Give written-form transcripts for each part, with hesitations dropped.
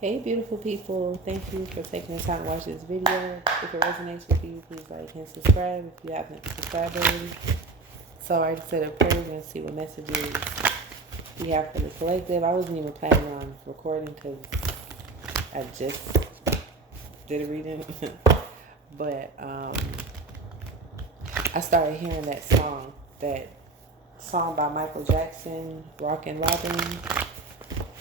Hey, beautiful people. Thank you for taking the time to watch this video. If it resonates with you, please like and subscribe if you haven't subscribed already. So I already said a prayer. We're going to see what messages we have for the collective. I wasn't even planning on recording because I just did a reading. But I started hearing that song by Michael Jackson, Rockin' Robin.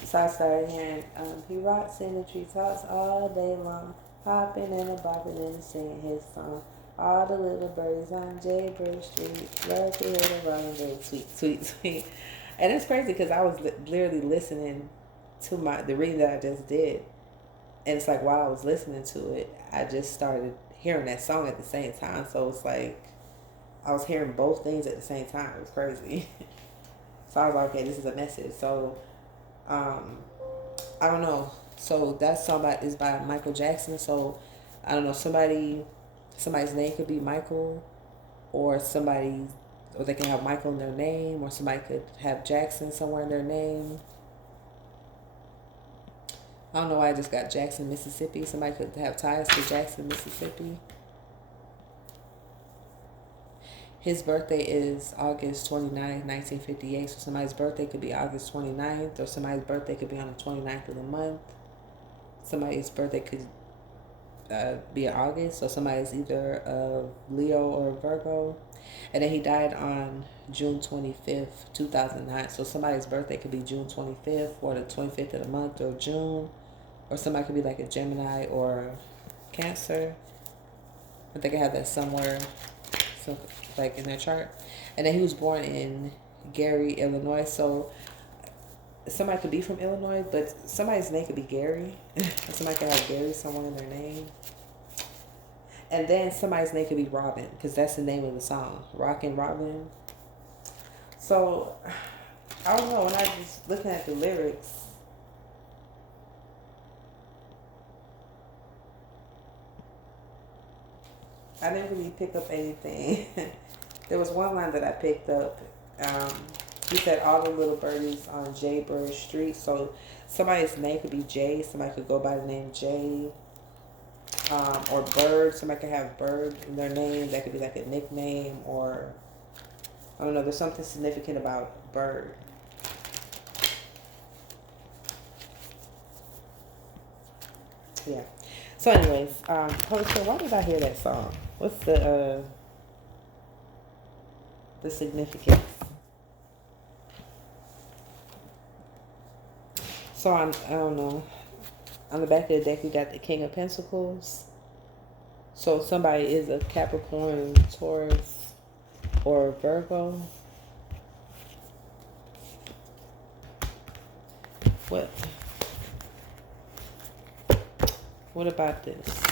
So I started hearing, he rocks in the treetops all day long, hopping and a bopping and singing his song. All the little birds on Jaybird Street love to hear the rolling very sweet, sweet, sweet. And it's crazy because I was literally listening to the reading that I just did, and it's like while I was listening to it, I just started hearing that song at the same time. So it's like I was hearing both things at the same time. It was crazy. So I was like, okay, this is a message. So um, I don't know. So that song is by Michael Jackson. So I don't know. Somebody's name could be Michael, or or they can have Michael in their name, or somebody could have Jackson somewhere in their name. I don't know why I just got Jackson, Mississippi. Somebody could have ties to Jackson, Mississippi. His birthday is August 29th, 1958. So somebody's birthday could be August 29th, or somebody's birthday could be on the 29th of the month. Somebody's birthday could be in August. So somebody's either Leo or Virgo. And then he died on June 25th, 2009. So somebody's birthday could be June 25th or the 25th of the month or June. Or somebody could be like a Gemini or Cancer. I think I have that somewhere, so like in their chart. And then he was born in Gary, Illinois. So somebody could be from Illinois, but somebody's name could be Gary. Somebody could have Gary somewhere in their name. And then somebody's name could be Robin, because that's the name of the song, Rockin' Robin. So I don't know, when I was looking at the lyrics, I didn't really pick up anything. There was one line that I picked up. Um, he said all the little birdies on Jaybird Street. So somebody's name could be Jay. Somebody could go by the name Jay. Or Bird. Somebody could have Bird in their name. That could be like a nickname, or I don't know. There's something significant about Bird. Yeah. So, anyways, Holy Spirit, why did I hear that song? What's the significance? So I don't know. On the back of the deck, we got the King of Pentacles. So somebody is a Capricorn, Taurus, or Virgo. What? What about this?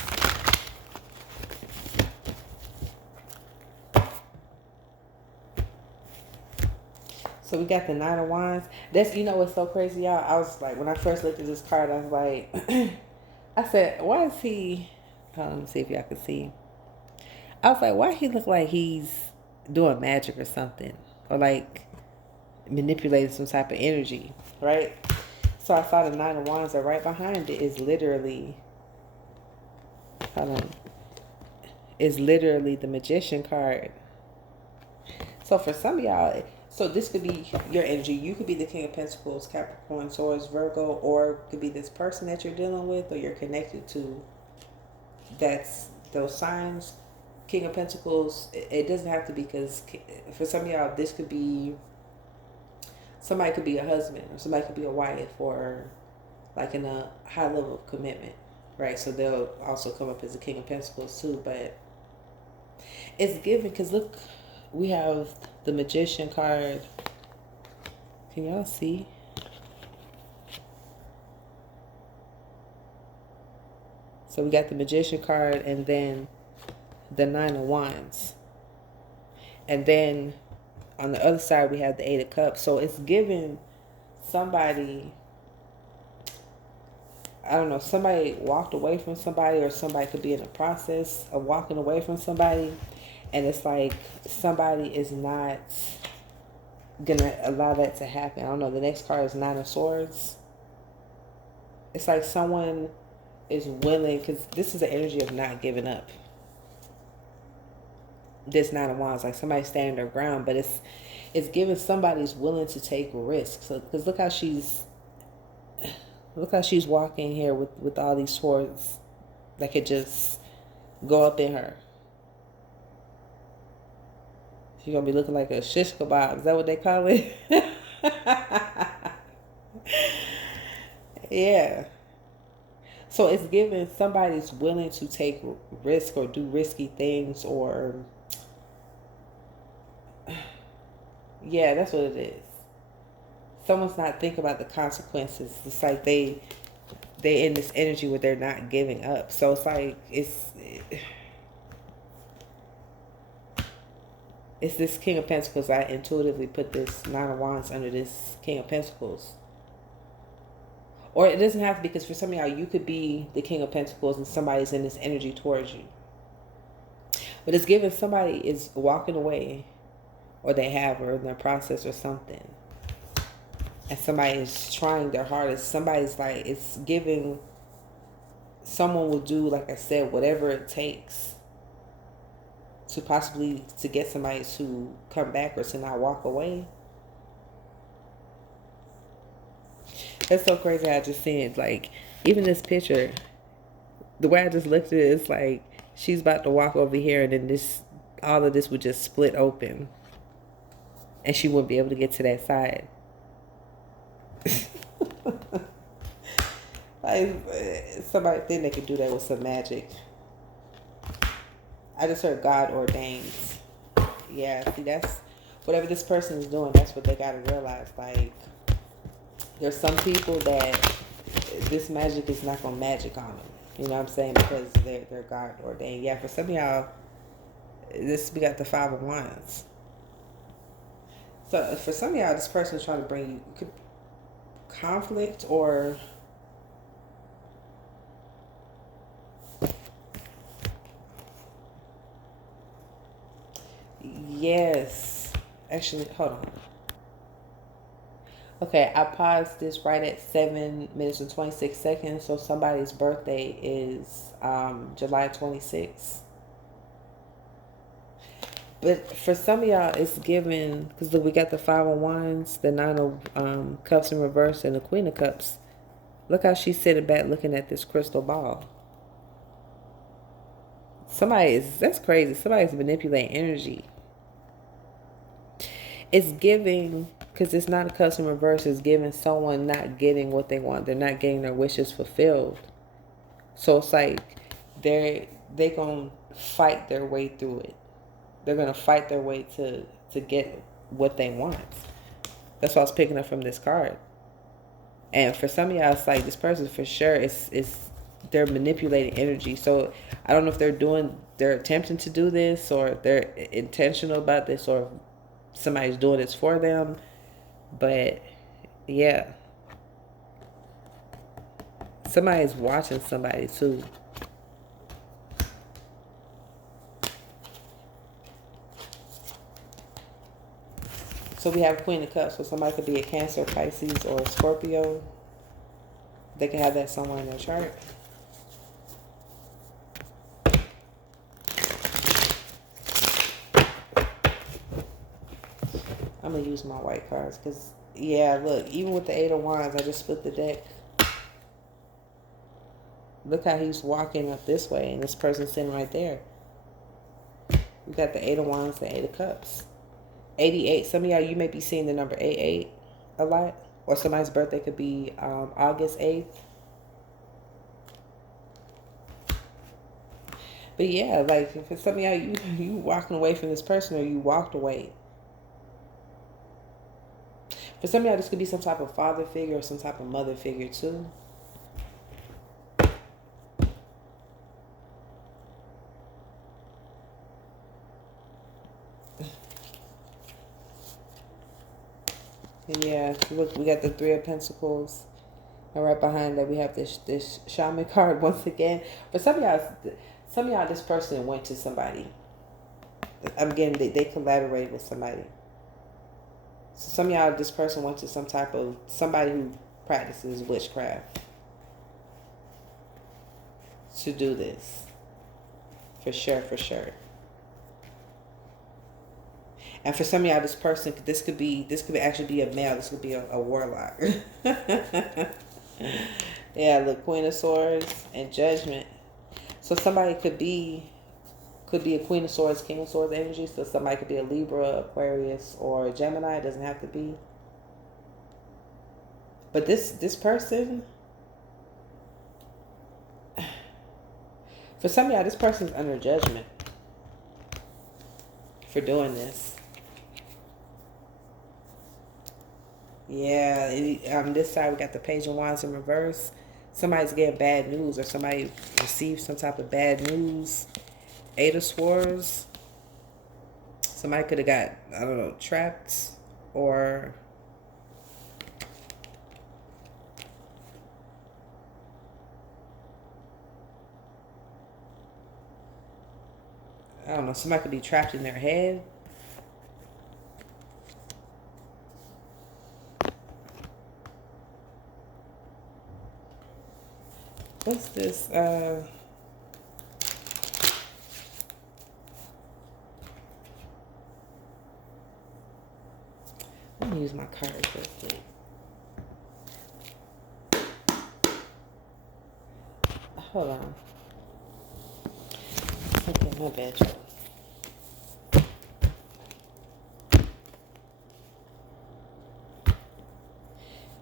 So we got the Nine of Wands. That's, what's so crazy, y'all. I was like, when I first looked at this card, I was like, I said, why is he? Let me see if y'all can see. I was like, why he look like he's doing magic or something, or like manipulating some type of energy, right? So I saw the Nine of Wands, and right behind it is literally, hold on, is literally the Magician card. So for some of y'all, so this could be your energy. You could be the King of Pentacles, Capricorn, Taurus, Virgo, or it could be this person that you're dealing with or you're connected to. That's those signs. King of Pentacles, it doesn't have to be, because for some of y'all, this could be, somebody could be a husband or somebody could be a wife, or like in a high level of commitment, right? So they'll also come up as a King of Pentacles too. But it's given, because look, we have the Magician card. Can y'all see? So we got the Magician card, and then the Nine of Wands. And then on the other side, we have the Eight of Cups. So it's given somebody, I don't know, somebody walked away from somebody, or somebody could be in the process of walking away from somebody. And it's like somebody is not going to allow that to happen. I don't know. The next card is Nine of Swords. It's like someone is willing, because this is the energy of not giving up. This Nine of Wands, like somebody standing their ground, but it's giving somebody's willing to take risks. So, because look how she's walking here with all these swords that could just go up in her. She's gonna be looking like a shish kebab. Is that what they call it? Yeah. So it's giving somebody's willing to take risk or do risky things, or yeah, that's what it is. Someone's not thinking about the consequences. It's like they in this energy where they're not giving up. So it's like it's this King of Pentacles. I intuitively put this Nine of Wands under this King of Pentacles. Or it doesn't have to be, because for some of y'all, you could be the King of Pentacles and somebody's in this energy towards you. But it's giving somebody is walking away, or they have, or in their process or something. And somebody is trying their hardest. Somebody's like, it's giving, someone will do, like I said, whatever it takes to possibly to get somebody to come back or to not walk away. That's so crazy. I just seen it. Like, even this picture, the way I just looked at it, it's like she's about to walk over here, and then this, all of this would just split open, and she wouldn't be able to get to that side. Like, somebody think they could do that with some magic. I just heard God ordains. Yeah, see, that's whatever this person is doing. That's what they got to realize. Like, there's some people that this magic is not gonna magic on them. You know what I'm saying? Because they're God ordained. Yeah, for some of y'all, we got the Five of Wands. So for some of y'all, this person is trying to bring you conflict, or yes. Actually, hold on. Okay, I paused this right at 7 minutes and 26 seconds. So somebody's birthday is July 26th. But for some of y'all, it's given, because we got the Five of Wands, the Nine of Cups in reverse, and the Queen of Cups. Look how she's sitting back looking at this crystal ball. That's crazy. Somebody's manipulating energy. It's giving, because it's not a Cups in reverse, it's giving someone not getting what they want. They're not getting their wishes fulfilled. So it's like they gonna fight their way through it. They're gonna fight their way to get what they want. That's what I was picking up from this card. And for some of y'all, it's like this person for sure is they're manipulating energy. So I don't know if they're attempting to do this, or they're intentional about this, or somebody's doing this for them. But yeah, somebody's watching somebody too. So we have Queen of Cups. So somebody could be a Cancer, Pisces, or a Scorpio. They can have that somewhere in their chart. I'm going to use my white cards because, yeah, look, even with the Eight of Wands, I just split the deck. Look how he's walking up this way, and this person's sitting right there. We got the Eight of Wands, the Eight of Cups. 88. Some of y'all, you may be seeing the number 88 a lot. Or somebody's birthday could be August 8th. But yeah, like for some of y'all, you walking away from this person, or you walked away. For some of y'all, this could be some type of father figure or some type of mother figure too. And yeah, look, we got the Three of Pentacles. And right behind that, we have this Shaman card once again. For some of y'all, this person went to somebody. I'm getting they collaborated with somebody. So some of y'all, this person went to somebody who practices witchcraft. to do this. For sure, for sure. And for some of y'all, this person, this could actually be a male. This could be a warlock. Yeah, the Queen of Swords and Judgment. So somebody could be a Queen of Swords, King of Swords energy. So somebody could be a Libra, Aquarius, or Gemini. It doesn't have to be. But this person, for some of y'all, this person's under judgment for doing this. Yeah, on this side we got the Page of Wands in reverse. Somebody's getting bad news, or somebody received some type of bad news. Eight of Swords. Somebody could have got, I don't know, trapped, or I don't know, somebody could be trapped in their head. What's this? Let me use my cards real quick. Hold on. Okay, my bad, y'all.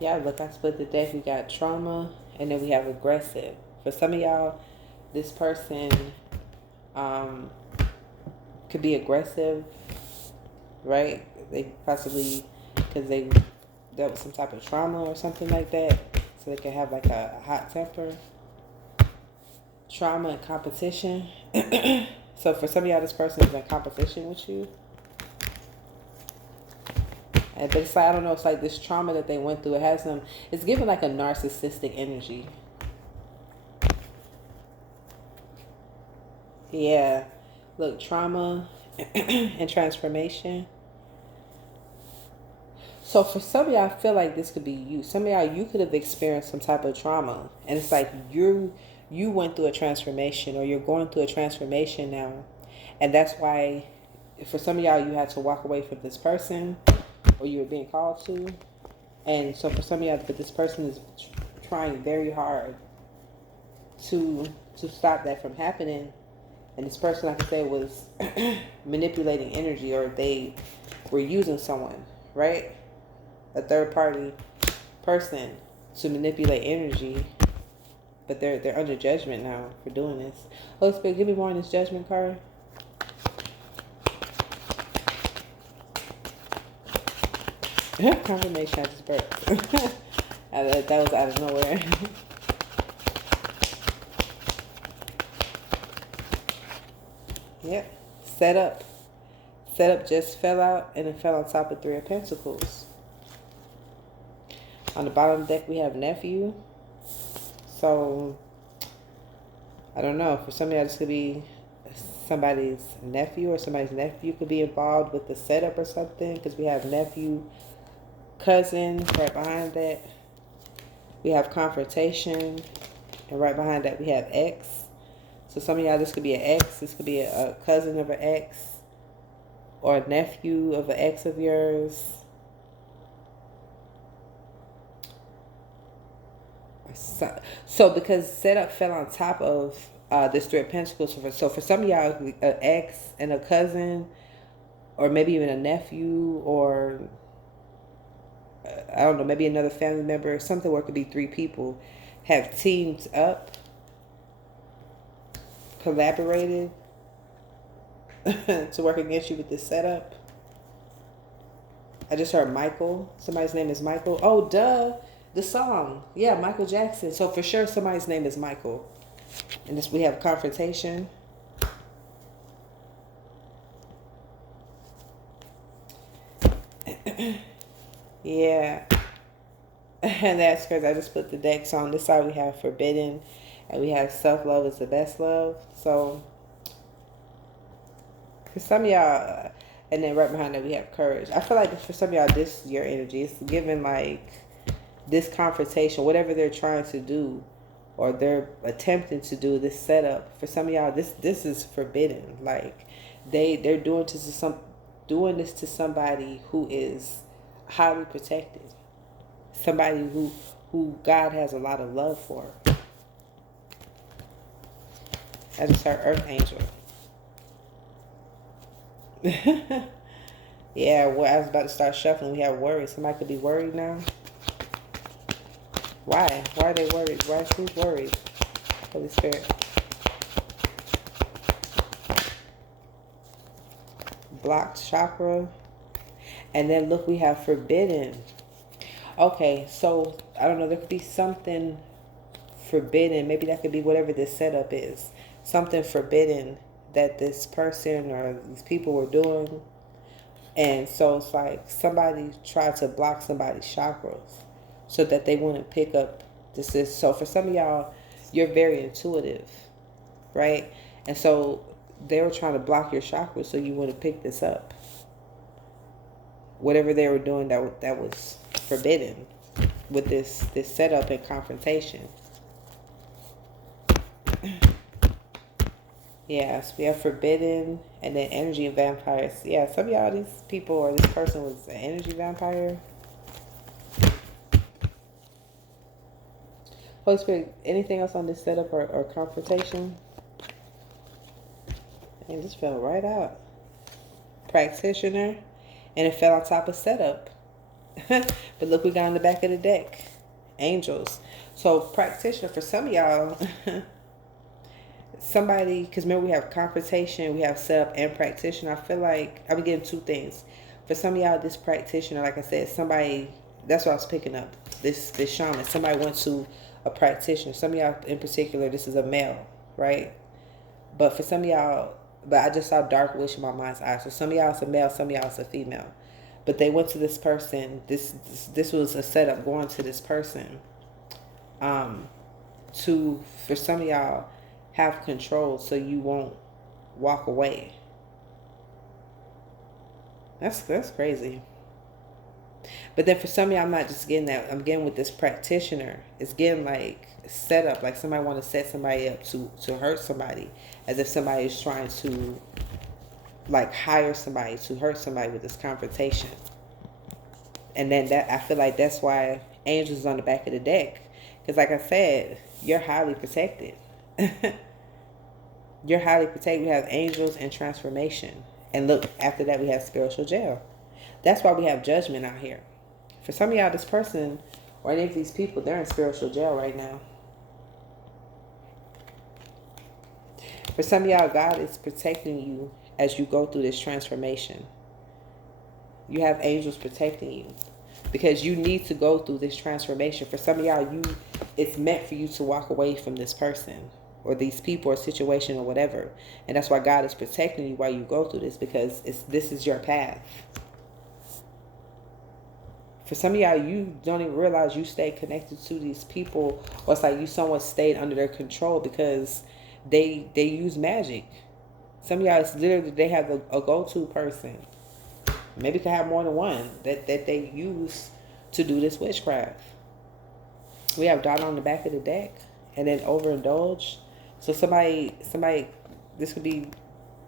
Yeah, look, I split the deck. We got trauma, and then we have aggressive. For some of y'all, this person could be aggressive, right? They possibly, because they dealt with some type of trauma or something like that. So they can have like a hot temper. Trauma and competition. So for some of y'all, this person is in competition with you. But it's like, I don't know, it's like this trauma that they went through. It has them, it's giving like a narcissistic energy. Yeah. Look, trauma and transformation. So for some of y'all, I feel like this could be you. Some of y'all, you could have experienced some type of trauma. And it's like you went through a transformation, or you're going through a transformation now. And that's why for some of y'all, you had to walk away from this person, or you were being called to. And so for some of y'all, but this person is trying very hard to stop that from happening. And this person, like I say, was manipulating energy, or they were using someone, right? A third party person to manipulate energy. But they're under judgment now for doing this. Holy Spirit, give me more on this judgment card. Confirmation, I just burped. That was out of nowhere. Yep. Set up. Set up just fell out, and it fell on top of Three of Pentacles. On the bottom of the deck, we have nephew. So, I don't know. For some of y'all, this could be somebody's nephew, or somebody's nephew could be involved with the setup or something, because we have nephew, cousin right behind that. We have confrontation, and right behind that we have ex. So some of y'all, this could be an ex. This could be a cousin of an ex, or a nephew of an ex of yours. So because setup fell on top of this Three of Pentacles. So for some of y'all, an ex and a cousin, or maybe even a nephew, or I don't know, maybe another family member, something where it could be three people, have teamed up, collaborated to work against you with this setup. I just heard Michael. Somebody's name is Michael. Oh, duh. The song. Yeah, Michael Jackson. So for sure somebody's name is Michael. And this, we have confrontation. Yeah. And that's because I just put the decks on. This side we have forbidden, and we have self-love is the best love. So for some of y'all, and then right behind that we have courage. I feel like for some of y'all, this is your energy. It's given like this confrontation, whatever they're trying to do, or they're attempting to do this setup. For some of y'all, this is forbidden. Like they're doing this to somebody who is highly protected, somebody who God has a lot of love for. I just heard Earth Angel. Yeah, well, I was about to start shuffling. We have worries. Somebody could be worried now. Why? Why are they worried? Who's worried? Holy Spirit. Blocked chakra. And then look, we have forbidden. Okay, so I don't know. There could be something forbidden. Maybe that could be whatever this setup is. Something forbidden that this person or these people were doing. And so it's like somebody tried to block somebody's chakras so that they wouldn't pick up this. So for some of y'all, you're very intuitive, right? And so they were trying to block your chakras so you wouldn't pick this up. Whatever they were doing that was forbidden with this setup and confrontation. Yes, we have forbidden and then energy and vampires. Yeah, some of y'all, these people or this person was an energy vampire. Holy Spirit, anything else on this setup or confrontation? And just fell right out. Practitioner. And it fell on top of setup. But look, we got on the back of the deck. Angels. So practitioner, for some of y'all, somebody, because remember we have confrontation, we have setup and practitioner. I feel like I'm getting two things. For some of y'all, this practitioner, like I said, somebody, that's what I was picking up. This shaman, somebody went to a practitioner. Some of y'all in particular, this is a male, right? But for some of y'all, but I just saw dark wish in my mind's eye. So some of y'all it's a male, some of y'all it's a female. But they went to this person. This was a setup going to this person. To for some of y'all have control so you won't walk away. That's crazy. But then for some of y'all, I'm not just getting that. I'm getting with this practitioner. It's getting like set up, like somebody want to set somebody up to hurt somebody, as if somebody is trying to like hire somebody to hurt somebody with this confrontation. And then that, I feel like that's why angels is on the back of the deck, because like I said, you're highly protected. You're highly protected. We have angels and transformation, and look, after that we have spiritual jail. That's why we have judgment out here. For some of y'all, this person or any of these people, they're in spiritual jail right now. For some of y'all, God is protecting you as you go through this transformation. You have angels protecting you because you need to go through this transformation. For some of y'all, it's meant for you to walk away from this person or these people or situation or whatever. And that's why God is protecting you while you go through this, because this is your path. For some of y'all, you don't even realize you stay connected to these people, or it's like you somewhat stayed under their control because they use magic. Some of y'all, it's literally they have a go-to person. Maybe could have more than one that they use to do this witchcraft. We have daughter on the back of the deck, and then overindulge. So somebody, this could be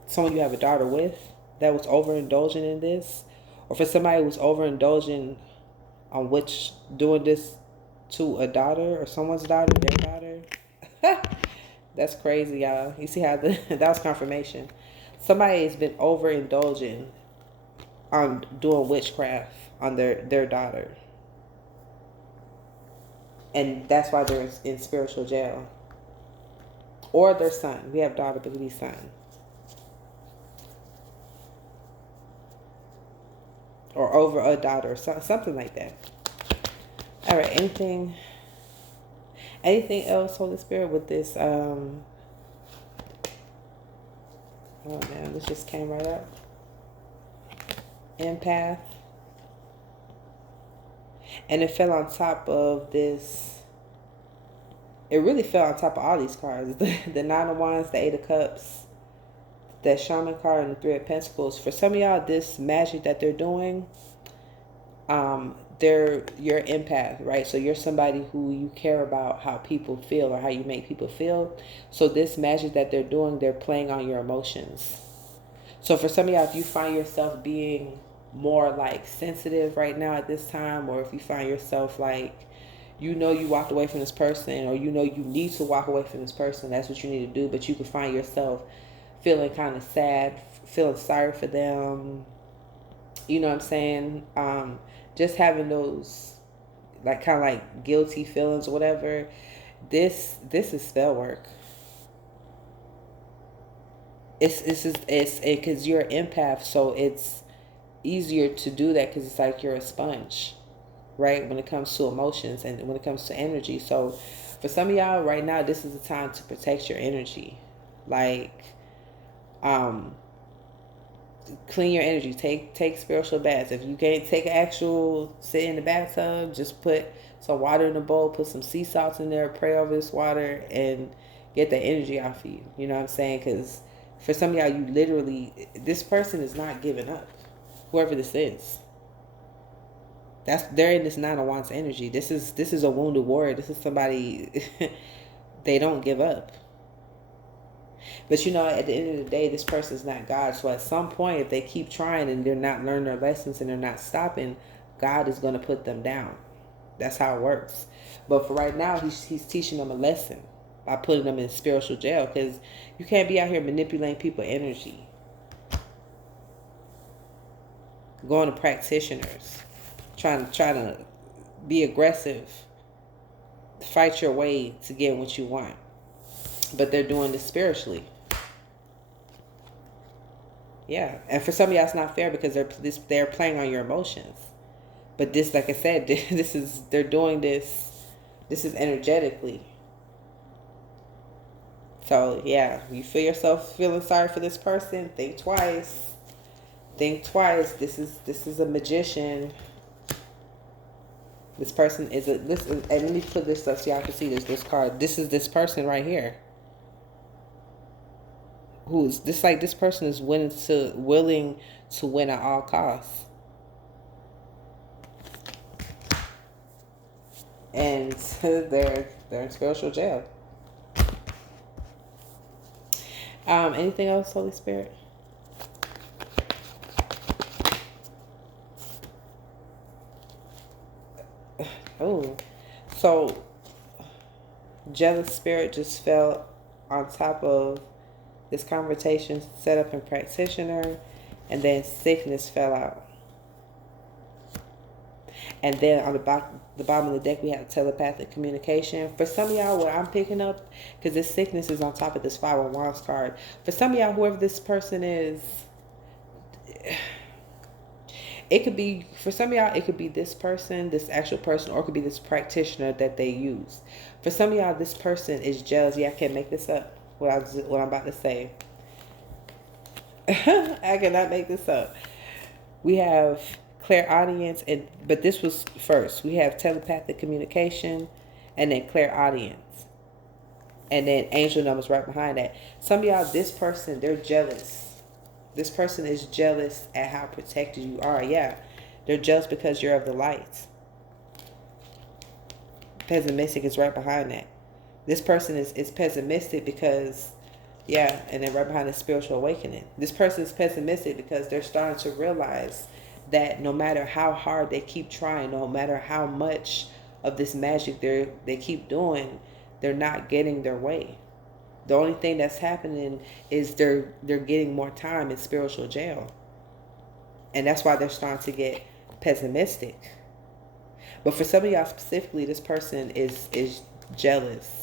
someone you have a daughter with that was overindulging in this, or for somebody who was overindulging on doing this to a daughter or someone's daughter, their daughter. That's crazy, y'all. You see how that was confirmation. Somebody has been overindulging on doing witchcraft on their daughter. And that's why they're in spiritual jail. Or their son. We have daughter, but it could be son. Or over a daughter, or something like that. All right, anything else, Holy Spirit, with this? Oh man, this just came right up. Empath. And it fell on top of this. It really fell on top of all these cards. The Nine of Wands, the Eight of Cups, that Shaman card, and the Three of Pentacles. For some of y'all, this magic that they're doing, you're an empath, right? So you're somebody who you care about how people feel or how you make people feel. So this magic that they're doing, they're playing on your emotions. So for some of y'all, if you find yourself being more like sensitive right now at this time, or if you find yourself like, you know, you walked away from this person, or you know you need to walk away from this person, that's what you need to do. But you could find yourself feeling kind of sad, feeling sorry for them. You know what I'm saying? Just having those like kind of like guilty feelings or whatever. This is spell work. It's because you're an empath, so it's easier to do that because it's like you're a sponge, right? When it comes to emotions and when it comes to energy. So for some of y'all right now, this is the time to protect your energy. Like, um, clean your energy. Take spiritual baths. If you can't take actual sit in the bathtub, just put some water in a bowl, put some sea salts in there, pray over this water, and get the energy off of you. You know what I'm saying? Because for some of y'all, you literally, this person is not giving up. Whoever this is, they're in this Nine of Wands energy. This is a wounded warrior. This is somebody they don't give up. But you know, at the end of the day, this person's not God. So at some point, if they keep trying and they're not learning their lessons and they're not stopping, God is going to put them down. That's how it works. But for right now, he's teaching them a lesson by putting them in spiritual jail, because you can't be out here manipulating people's energy, going to practitioners, trying to be aggressive, fight your way to get what you want. But they're doing this spiritually. Yeah, and for some of y'all, it's not fair because they're playing on your emotions. But this, like I said, they're doing this. This is energetically. So yeah, you feel yourself feeling sorry for this person, think twice. Think twice. This is a magician. This person is a this. And let me put this up so y'all can see this card. This is this person right here. Who's this? Like, this person is willing to win at all costs, and they're in spiritual jail. Anything else, Holy Spirit? Oh, so jealous spirit just fell on top of this conversation set up in practitioner, and then sickness fell out. And then on the bottom of the deck, we have telepathic communication. For some of y'all, what I'm picking up, because this sickness is on top of this Five of Wands card. For some of y'all, whoever this person is, it could be, for some of y'all, it could be this person, this actual person, or it could be this practitioner that they use. For some of y'all, this person is jealous. Yeah, I can't make this up. What I'm about to say. I cannot make this up. We have clairaudience, but this was first. We have telepathic communication, and then clairaudience, and then angel numbers right behind that. Some of y'all, this person, they're jealous. This person is jealous at how protected you are. Yeah, they're jealous because you're of the light. Pessimistic is right behind that. This person is pessimistic because, yeah, and then right behind the spiritual awakening. This person is pessimistic because they're starting to realize that no matter how hard they keep trying, no matter how much of this magic they keep doing, they're not getting their way. The only thing that's happening is they're getting more time in spiritual jail. And that's why they're starting to get pessimistic. But for some of y'all specifically, this person is jealous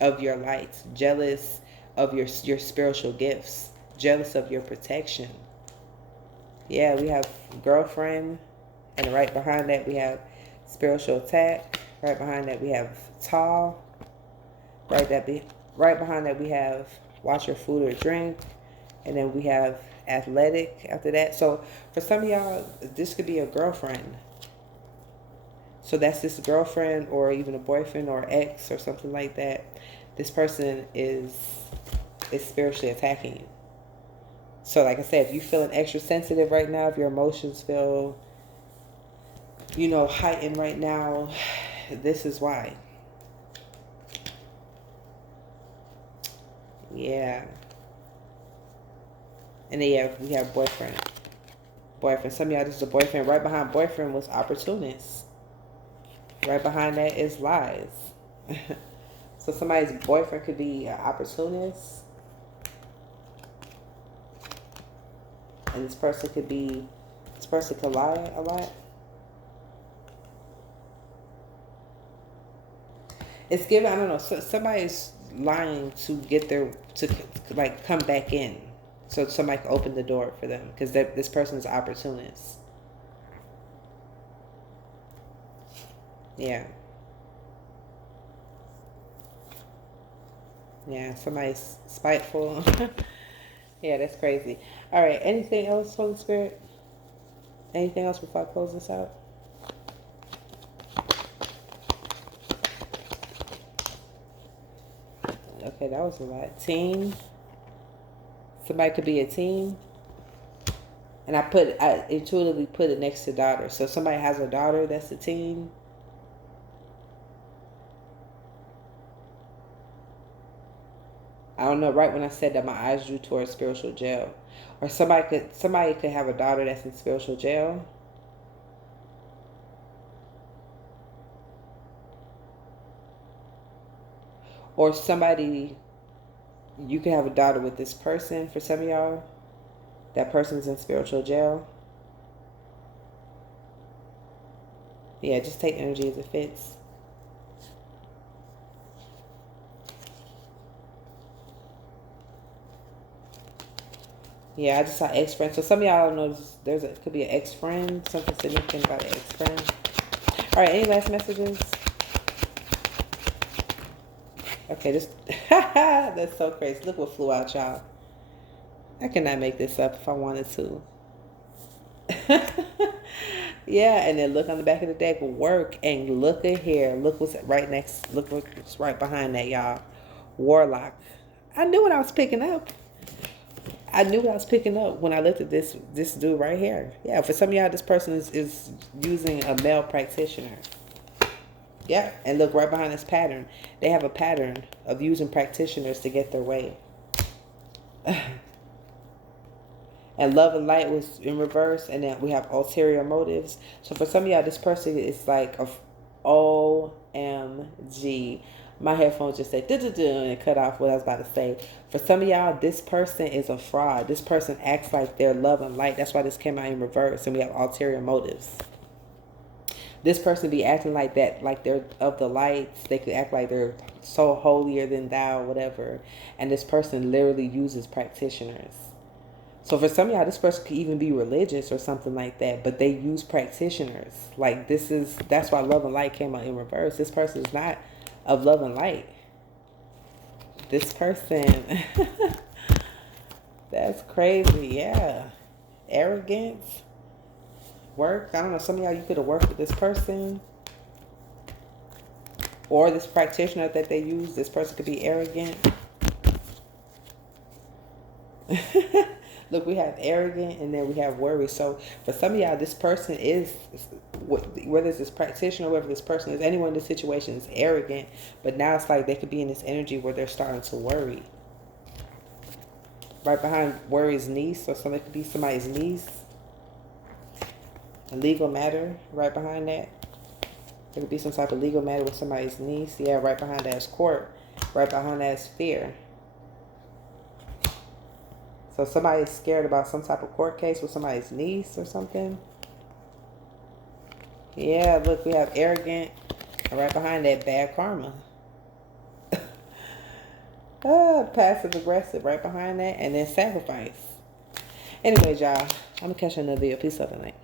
of your light, jealous of your spiritual gifts, jealous of your protection. Yeah, we have girlfriend, and right behind that we have spiritual attack. Right behind that we have tall. Right behind that we have watch your food or drink, and then we have athletic after that. So for some of y'all, this could be a girlfriend. So that's this girlfriend or even a boyfriend or ex or something like that. This person is spiritually attacking you. So like I said, if you're feeling extra sensitive right now, if your emotions feel you know, heightened right now. This is why. Yeah. And then yeah, we have boyfriend. Boyfriend. Some of y'all, this is a boyfriend. Right behind boyfriend was opportunist. Right behind that is lies. So somebody's boyfriend could be an opportunist. And this person could lie a lot. It's given, I don't know, so somebody's lying to get to like come back in. So somebody can open the door for them because this person is opportunist. Yeah. Yeah, somebody's spiteful. Yeah, that's crazy. All right, anything else, Holy Spirit? Anything else before I close this out? Okay, that was a lot. Team. Somebody could be a team. And I intuitively put it next to daughter. So if somebody has a daughter that's a team. I don't know, right when I said that my eyes drew towards spiritual jail. Or somebody could have a daughter that's in spiritual jail. Or somebody, you could have a daughter with this person for some of y'all. That person's in spiritual jail. Yeah, just take energy as it fits. Yeah, I just saw ex-friend. So some of y'all know could be an ex-friend, something significant about an ex-friend. All right, any last messages? Okay, this that's so crazy. Look what flew out, y'all. I cannot make this up if I wanted to. Yeah, and then look on the back of the deck, work, and look at here. Look what's right next. Look what's right behind that, y'all. Warlock. I knew what I was picking up. I knew what I was picking up when I looked at this dude right here. Yeah, for some of y'all, this person is using a male practitioner. Yeah, and look right behind this pattern. They have a pattern of using practitioners to get their way. And love and light was in reverse, and then we have ulterior motives. So for some of y'all, this person is like a OMG. My headphones just said and it cut off what I was about to say. For some of y'all, this person is a fraud. This person acts like they're love and light. That's why this came out in reverse, and we have ulterior motives. This person be acting like that, like they're of the lights. They could act like they're so holier than thou, whatever. And this person literally uses practitioners. So for some of y'all, this person could even be religious or something like that, but they use practitioners. Like that's why love and light came out in reverse. This person is not of love and light. This person, that's crazy. Yeah. Arrogance. Work. I don't know. Some of y'all, you could have worked with this person. Or this practitioner that they use. This person could be arrogant. Look, we have arrogant and then we have worry. So for some of y'all, this person is, whether it's this practitioner, whether this person is, anyone in this situation is arrogant. But now it's like they could be in this energy where they're starting to worry. Right behind worry is niece, or somebody could be somebody's niece. A legal matter right behind that. There could be some type of legal matter with somebody's niece. Yeah, right behind that is court. Right behind that is fear. So somebody's scared about some type of court case with somebody's niece or something. Yeah, look, we have arrogant. And right behind that, bad karma. Passive aggressive right behind that. And then sacrifice. Anyways, y'all, I'm going to catch you in another video. Peace out tonight.